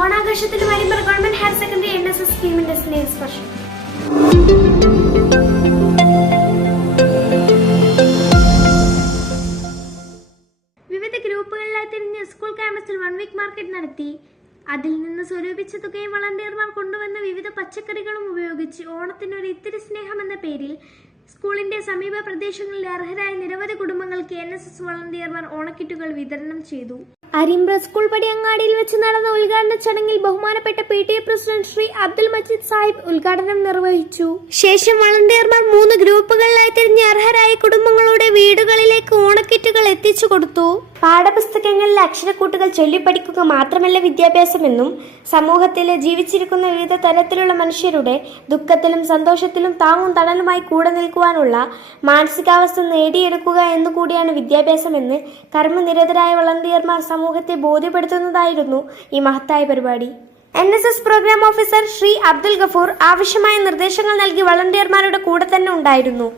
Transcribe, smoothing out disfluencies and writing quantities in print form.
ഓണാഘോഷത്തിൽ മരിമ്പർ government higher secondary NSS സ്കീമിന്റെ സ്നേഹസ്പർശം. വിവിധ ഗ്രൂപ്പുകളിലായി തിരിഞ്ഞ് school ക്യാമ്പസിൽ 1 വീക്ക് മാർക്കറ്റ് നടത്തി. അതിൽ നിന്ന് സ്വരൂപിച്ച തുകയും വളണ്ടിയർമാർ കൊണ്ടുവന്ന വിവിധ പച്ചക്കറികളും ഉപയോഗിച്ച് ഓണത്തിനൊരു ഇത്തിരി സ്നേഹം എന്ന പേരിൽ സ്കൂളിന്റെ സമീപ പ്രദേശങ്ങളിലെ അർഹരായ നിരവധി കുടുംബങ്ങൾക്ക് NSS വളണ്ടിയർമാർ ഓണക്കിറ്റുകൾ വിതരണം ചെയ്തു. അരിമ്പ്ര സ്കൂൾ പടിയങ്ങാടിയിൽ വെച്ച് നടന്ന ഉദ്ഘാടന ചടങ്ങിൽ ബഹുമാനപ്പെട്ട PTA പ്രസിഡന്റ് ശ്രീ അബ്ദുൽ മജീദ് സാഹിബ് ഉദ്ഘാടനം നിർവഹിച്ചു. ശേഷം വളണ്ടിയർമാർ 3 ഗ്രൂപ്പുകളിലായി തിരിഞ്ഞ് അർഹരായ കുടുംബങ്ങളുടെ വീടുകളിലേക്ക് ഓണക്കിറ്റുകൾ എത്തിച്ചു കൊടുത്തു. പാഠപുസ്തകങ്ങളിലെ അക്ഷരക്കൂട്ടുകൾ ചൊല്ലിപ്പഠിക്കുക മാത്രമല്ല വിദ്യാഭ്യാസമെന്നും സമൂഹത്തിലെ ജീവിച്ചിരിക്കുന്ന വിവിധ തരത്തിലുള്ള മനുഷ്യരുടെ ദുഃഖത്തിലും സന്തോഷത്തിലും താങ്ങും തണലുമായി കൂടെ നിൽക്കുവാനുള്ള മാനസികാവസ്ഥ നേടിയെടുക്കുക എന്നുകൂടിയാണ് വിദ്യാഭ്യാസമെന്ന് കർമ്മനിരതരായ വളണ്ടിയർമാർ സമൂഹത്തെ ബോധ്യപ്പെടുത്തുന്നതായിരുന്നു ഈ മഹത്തായ പരിപാടി. NSS program officer Shri Abdul Gafoor ആവശ്യമായ നിർദ്ദേശങ്ങൾ നൽകി വളണ്ടിയർമാരുടെ കൂടെ തന്നെ ഉണ്ടായിരുന്നു.